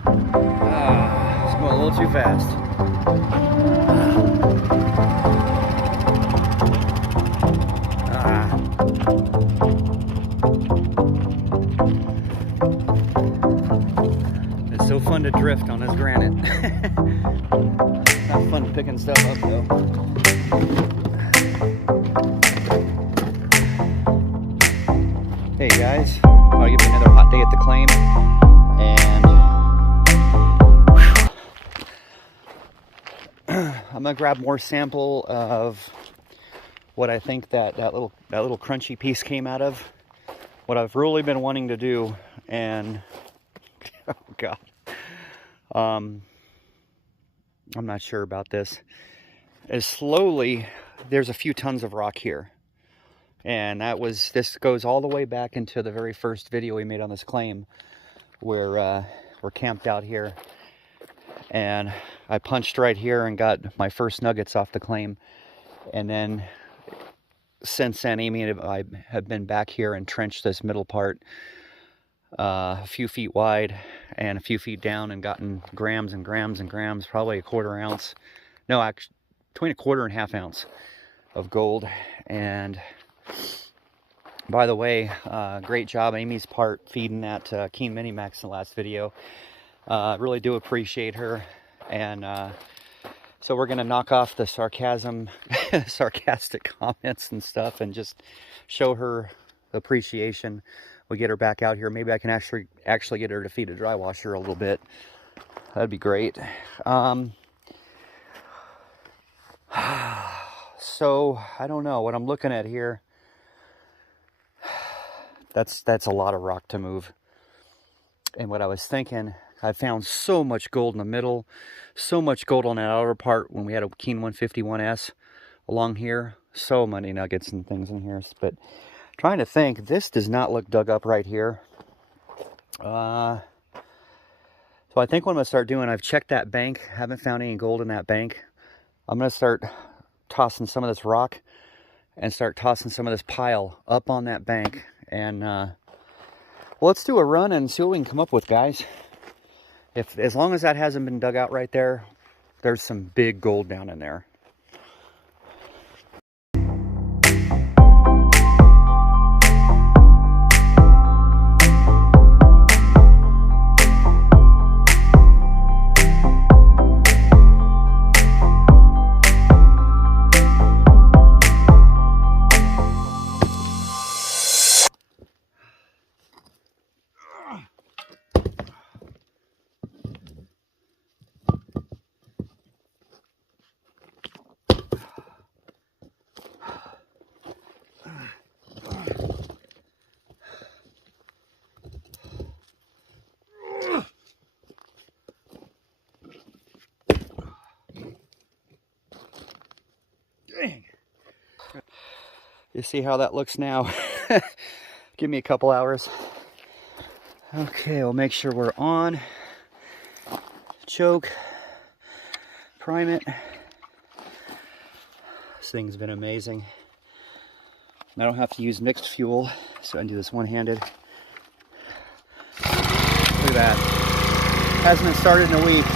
It's going a little too fast. It's so fun to drift on this granite. Not fun picking stuff up though. Hey guys, I'll give you another hot day at the claim, and I'm gonna grab more sample of what I think that little crunchy piece came out of. What I've really been wanting to do, and oh god, I'm not sure about this. Is slowly, there's a few tons of rock here. And this goes all the way back into the very first video we made on this claim, where we're camped out here. And I punched right here and got my first nuggets off the claim. And then since then, Amy and I have been back here and trenched this middle part a few feet wide and a few feet down, and gotten grams and grams and grams, probably a quarter ounce. No, actually, between a quarter and half ounce of gold. And by the way, great job Amy's part feeding that Keen Mini Max in the last video. Really do appreciate her. And so we're gonna knock off the sarcastic comments and stuff, and just show her the appreciation. We get her back out here. Maybe I can actually get her to feed a dry washer a little bit. That'd be great. So I don't know what I'm looking at here. That's a lot of rock to move. And what I was thinking, I found so much gold in the middle, so much gold on that outer part when we had a Keen 151S along here. So many nuggets and things in here. But trying to think, this does not look dug up right here. So I think what I'm going to start doing, I've checked that bank, haven't found any gold in that bank. I'm going to start tossing some of this rock and start tossing some of this pile up on that bank. And well, let's do a run and see what we can come up with, guys. As long as that hasn't been dug out right there, there's some big gold down in there. Dang. You see how that looks now? Give me a couple hours. Okay, we'll make sure we're on. Choke. Prime it. This thing's been amazing. I don't have to use mixed fuel, so I can do this one-handed. Look at that. Hasn't been started in a week.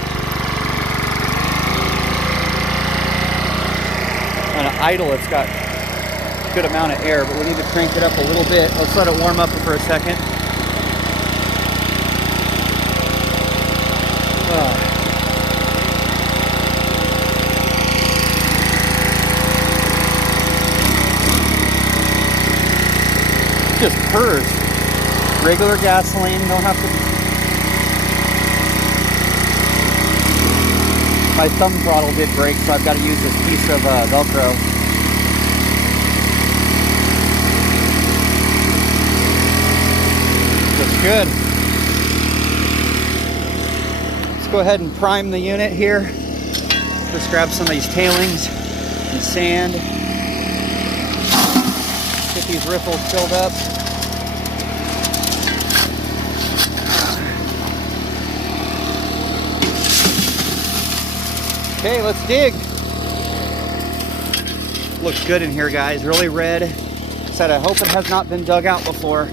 On an idle, it's got a good amount of air, but we need to crank it up a little bit. Let's let it warm up for a second. Just purrs. Regular gasoline, don't have to. My thumb throttle did break, so I've got to use this piece of Velcro. Looks good. Let's go ahead and prime the unit here. Just grab some of these tailings and sand. Get these riffles filled up. Okay, let's dig. Looks good in here, guys. Really red. Said I hope it has not been dug out before.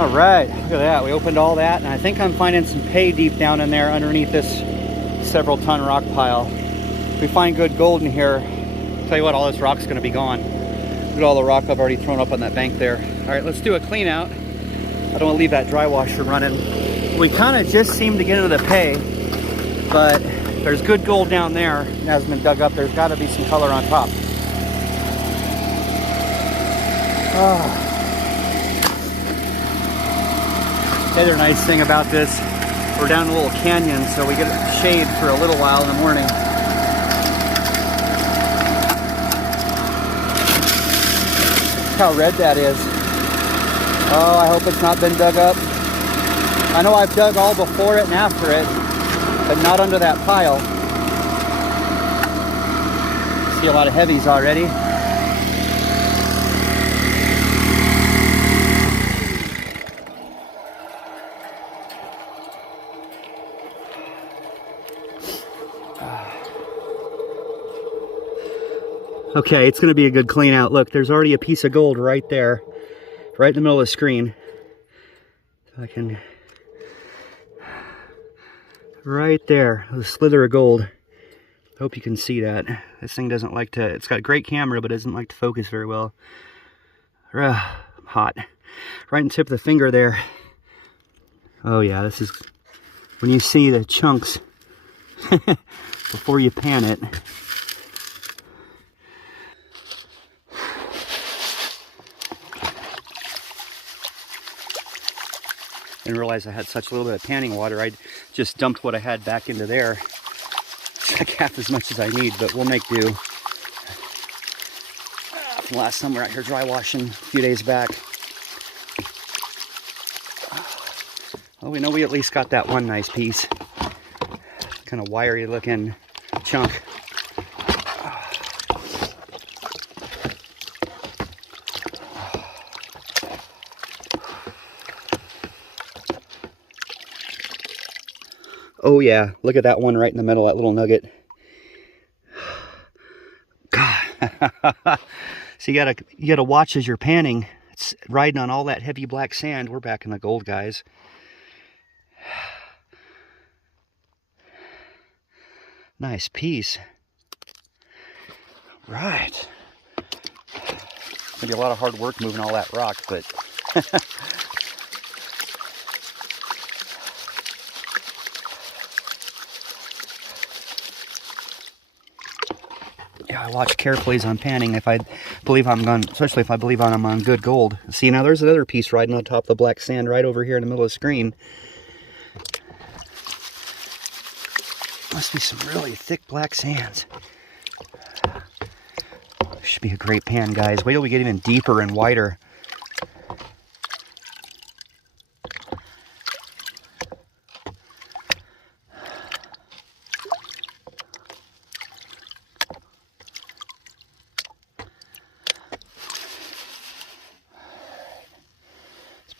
All right, look at that. We opened all that, and I think I'm finding some pay deep down in there underneath this several ton rock pile. If we find good gold in here, I'll tell you what, all this rock's gonna be gone. Look at all the rock I've already thrown up on that bank there. All right, let's do a clean out. I don't want to leave that dry washer running. We kind of just seem to get into the pay, but there's good gold down there. It hasn't been dug up. There's got to be some color on top. The other nice thing about this, we're down a little canyon, so we get shade for a little while in the morning. Look how red that is. Oh, I hope it's not been dug up. I know I've dug all before it and after it, but not under that pile. See a lot of heavies already. Okay, it's going to be a good clean out. Look, there's already a piece of gold right there, right in the middle of the screen. If I can, right there, a slither of gold. Hope you can see that. This thing doesn't like to, it's got a great camera, but it doesn't like to focus very well. Hot. Right in the tip of the finger there. Oh yeah, this is, when you see the chunks before you pan it. Didn't realize I had such a little bit of panning water. I just dumped what I had back into there. It's like half as much as I need, but we'll make do. From last time we were out here dry washing a few days back. Well, we know we at least got that one nice piece. Kind of wiry looking chunk. Oh yeah, look at that one right in the middle, that little nugget. God. So you gotta watch as you're panning. It's riding on all that heavy black sand. We're back in the gold, guys. Nice piece. Right. It's gonna be a lot of hard work moving all that rock, but yeah, I watch carefully as I'm panning if I believe I'm going, especially if I believe I'm on good gold. See, now there's another piece riding on top of the black sand right over here in the middle of the screen. Must be some really thick black sands. Should be a great pan, guys. Wait till we get even deeper and wider.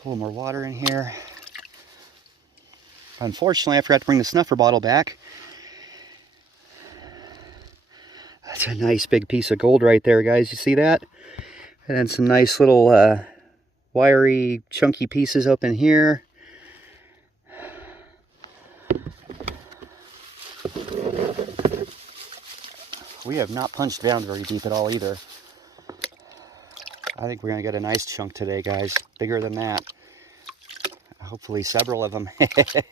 Pull more water in here. Unfortunately, I forgot to bring the snuffer bottle back. That's a nice big piece of gold right there, guys. You see that? And then some nice little wiry, chunky pieces up in here. We have not punched down very deep at all either. I think we're going to get a nice chunk today, guys. Bigger than that. Hopefully several of them. Okay.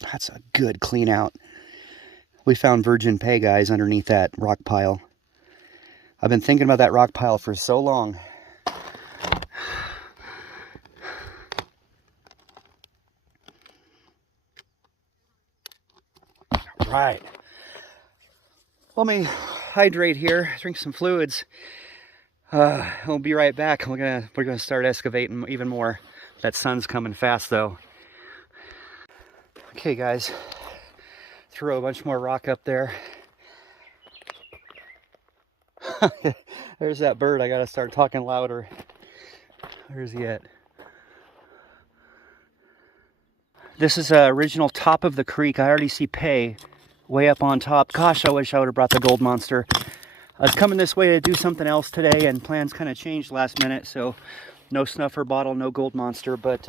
That's a good clean out. We found virgin pay, guys, underneath that rock pile. I've been thinking about that rock pile for so long. Right. Let me hydrate here, drink some fluids. We'll be right back. We're gonna start excavating even more. That sun's coming fast though. Okay, guys. Throw a bunch more rock up there. There's that bird. I gotta start talking louder. Where's he at? This is the original top of the creek. I already see pay way up on top. Gosh, I wish I would have brought the gold monster. I was coming this way to do something else today, and plans kind of changed last minute, so no snuffer bottle, no gold monster. But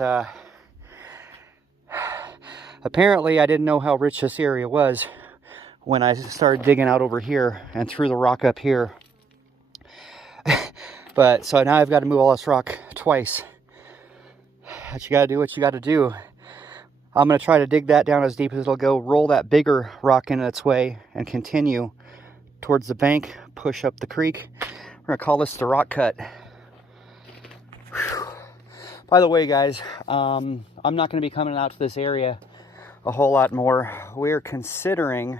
apparently I didn't know how rich this area was when I started digging out over here and threw the rock up here. But so now I've got to move all this rock twice. But you got to do what you got to do. I'm going to try to dig that down as deep as it'll go, roll that bigger rock in its way, and continue towards the bank, push up the creek. We're going to call this the rock cut. Whew. By the way, guys, I'm not going to be coming out to this area a whole lot more. We're considering,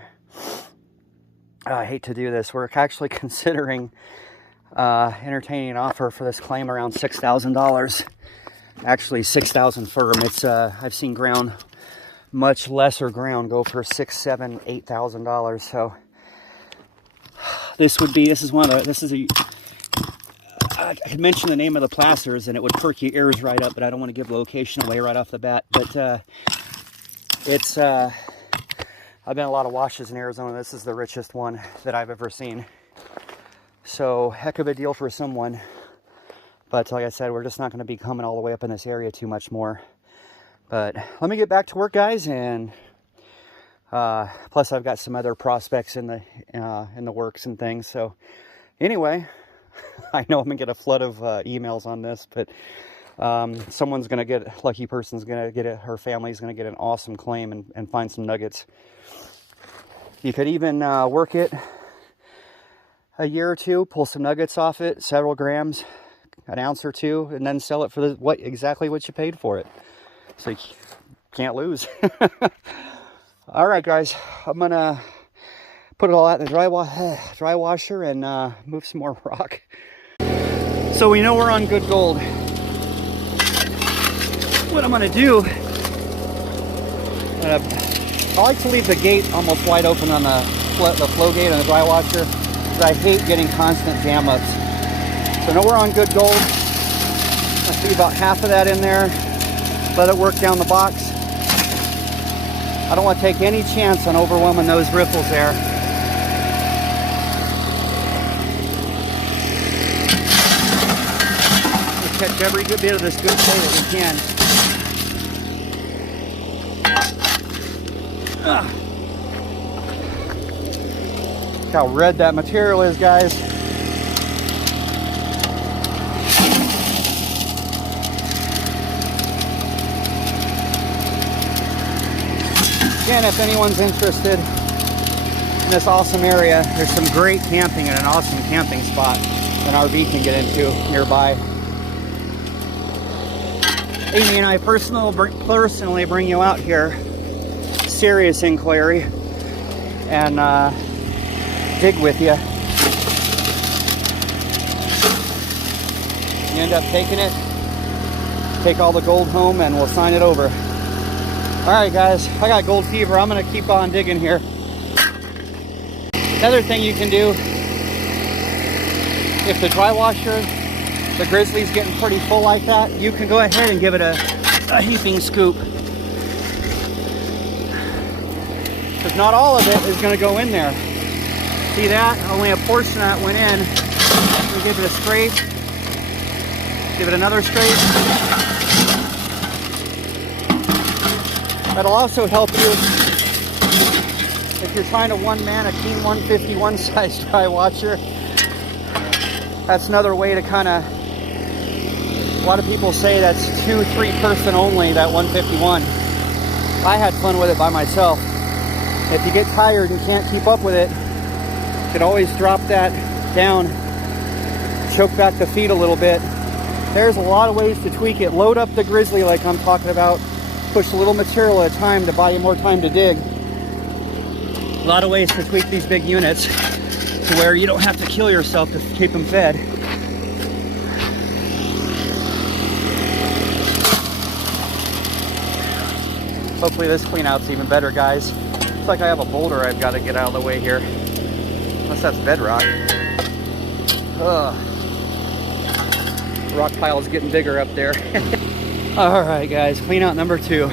I hate to do this, we're actually considering entertaining an offer for this claim around $6,000. Actually, $6,000 firm. It's I've seen ground, much lesser ground, go for $6,000, $7,000, $8,000. So this is one of the, this is a, I could mention the name of the plasters and it would perk your ears right up, but I don't want to give location away right off the bat. But it's I've been a lot of washes in Arizona. This is the richest one that I've ever seen. So heck of a deal for someone. But like I said, we're just not going to be coming all the way up in this area too much more. But let me get back to work, guys. And plus I've got some other prospects in the works and things. So anyway, I know I'm going to get a flood of emails on this, but someone's going to get, lucky person's going to get it, her family's going to get an awesome claim and find some nuggets. You could even work it a year or two, pull some nuggets off it, several grams, an ounce or two, and then sell it for exactly what you paid for it. So you can't lose. All right, guys, I'm gonna put it all out in the dry washer and move some more rock. So we know we're on good gold. What I'm gonna do, I like to leave the gate almost wide open on the flow gate on the dry washer, because I hate getting constant jam ups. So now we're on good gold. I'll see about half of that in there. Let it work down the box. I don't want to take any chance on overwhelming those riffles there. We'll catch every good bit of this good clay that we can. Look how red that material is, guys. Again, if anyone's interested in this awesome area, there's some great camping and an awesome camping spot an RV can get into nearby. Amy and I personally bring you out here, serious inquiry, and dig with you. You end up taking it, take all the gold home, and we'll sign it over. All right, guys, I got gold fever. I'm gonna keep on digging here. Another thing you can do, if the dry washer, the grizzly's getting pretty full like that, you can go ahead and give it a heaping scoop. Because not all of it is gonna go in there. See that? Only a portion of that went in. We give it a scrape. Give it another scrape. That'll also help you if you're trying to one-man a Team 151 size dry washer. That's another way to kind of, a lot of people say that's 2-3 person only, that 151. I had fun with it by myself. If you get tired and can't keep up with it, you can always drop that down, choke back the feet a little bit. There's a lot of ways to tweak it. Load up the grizzly like I'm talking about. Push a little material at a time to buy you more time to dig. A lot of ways to tweak these big units to where you don't have to kill yourself to keep them fed. Hopefully this clean out's even better, guys. Looks like I have a boulder I've got to get out of the way here. Unless that's bedrock. Ugh. The rock pile is getting bigger up there. All right, guys, clean out number 2.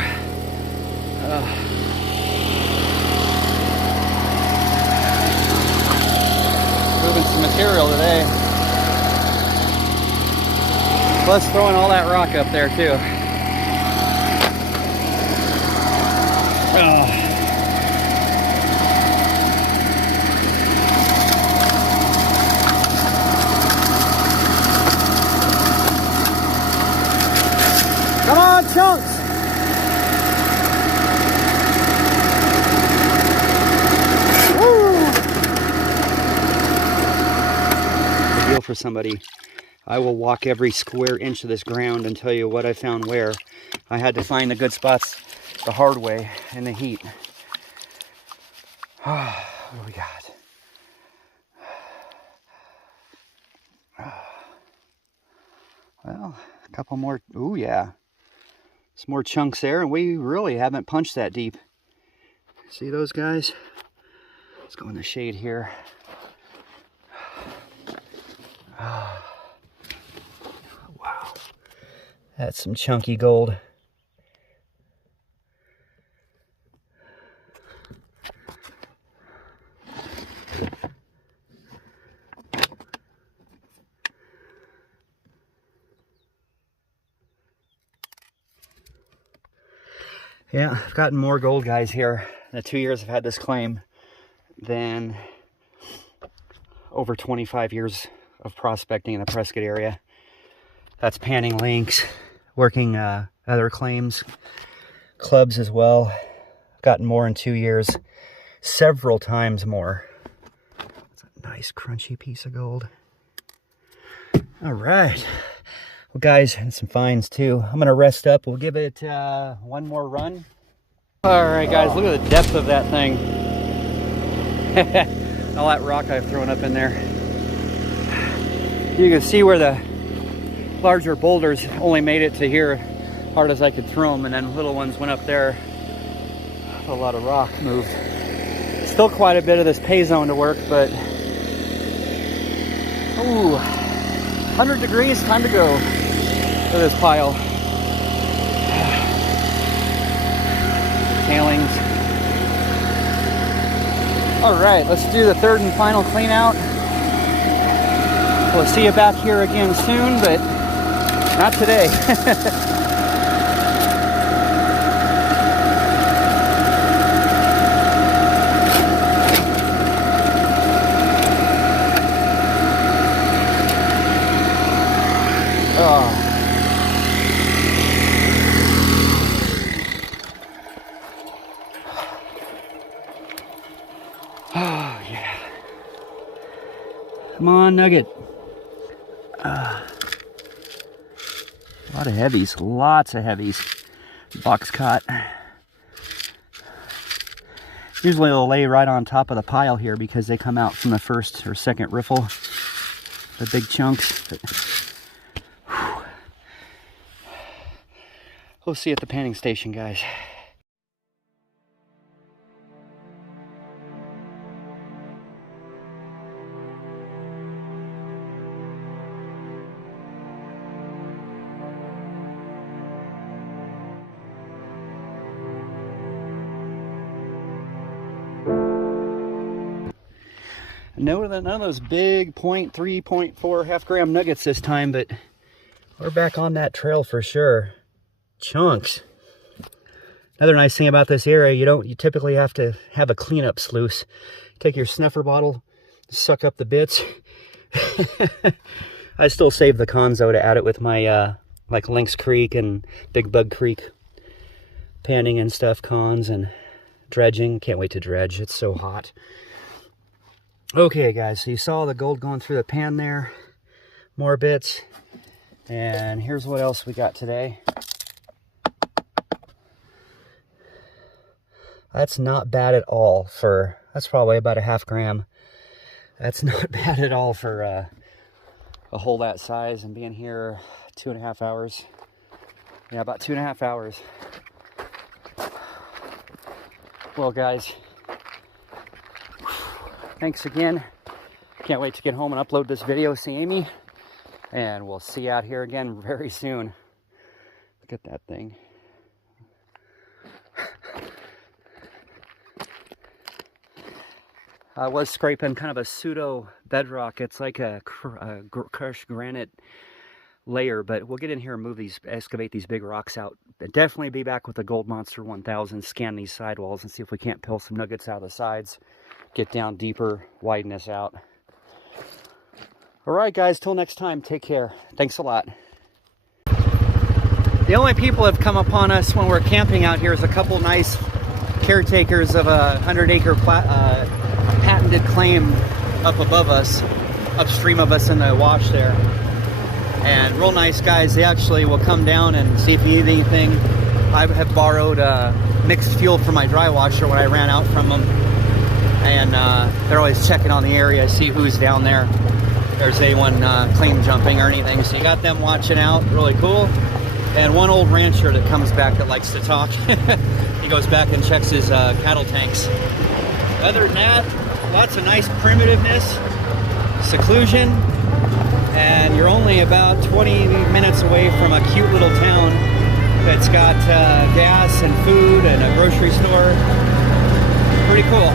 Moving some material today. Plus throwing all that rock up there too. Oh. Come on, chunks! Deal for somebody. I will walk every square inch of this ground and tell you what I found where. I had to find the good spots the hard way in the heat. What do we got? Well, a couple more. Ooh, yeah. Some more chunks there, and we really haven't punched that deep. See those guys? Let's go in the shade here. Wow. That's some chunky gold. Yeah, I've gotten more gold guys here in the 2 years I've had this claim than over 25 years of prospecting in the Prescott area. That's panning links, working other claims, clubs as well. I've gotten more in 2 years, several times more. That's a nice crunchy piece of gold. All right. Well, guys, and some fines too. I'm gonna rest up. We'll give it one more run. All right, guys, look at the depth of that thing. All that rock I've thrown up in there. You can see where the larger boulders only made it to here, hard as I could throw them, and then little ones went up there. A lot of rock moved. Still quite a bit of this pay zone to work, but ooh, 100 degrees, time to go. Look at this pile. Tailings. All right, let's do the third and final clean out. We'll see you back here again soon, but not today. Oh. Oh, yeah. Come on, Nugget. A lot of heavies, lots of heavies. Box caught. Usually they'll lay right on top of the pile here because they come out from the first or second riffle. The big chunks. But, we'll see you at the panning station, guys. No, none of those big 0.3, 0.4 half-gram nuggets this time, but we're back on that trail for sure. Chunks. Another nice thing about this area, you typically have to have a cleanup sluice. Take your snuffer bottle, suck up the bits. I still save the conzo to add it with my like Lynx Creek and Big Bug Creek panning and stuff, cons and dredging. Can't wait to dredge, it's so hot. Okay guys, so you saw the gold going through the pan there, more bits, and here's what else we got today. That's not bad at all for, that's probably about a half-gram. That's not bad at all for a hole that size and being here 2.5 hours. Yeah, about 2.5 hours. Well guys, thanks again. Can't wait to get home and upload this video, see Amy. And we'll see you out here again very soon. Look at that thing. I was scraping kind of a pseudo bedrock. It's like a crushed granite layer, but we'll get in here and move these, excavate these big rocks out. Definitely be back with the Gold Monster 1000, scan these sidewalls and see if we can't pill some nuggets out of the sides, get down deeper, widen this out. All right, guys, till next time, take care. Thanks a lot. The only people that have come upon us when we're camping out here is a couple nice caretakers of a 100-acre patented claim up above us, upstream of us in the wash there. And real nice guys. They actually will come down and see if you need anything. I have borrowed mixed fuel for my dry washer when I ran out from them. And they're always checking on the area, see who's down there. If there's anyone claim jumping or anything. So you got them watching out, really cool. And one old rancher that comes back that likes to talk. He goes back and checks his cattle tanks. Other than that, lots of nice primitiveness, seclusion, and you're only about 20 minutes away from a cute little town that's got gas and food and a grocery store. Pretty cool.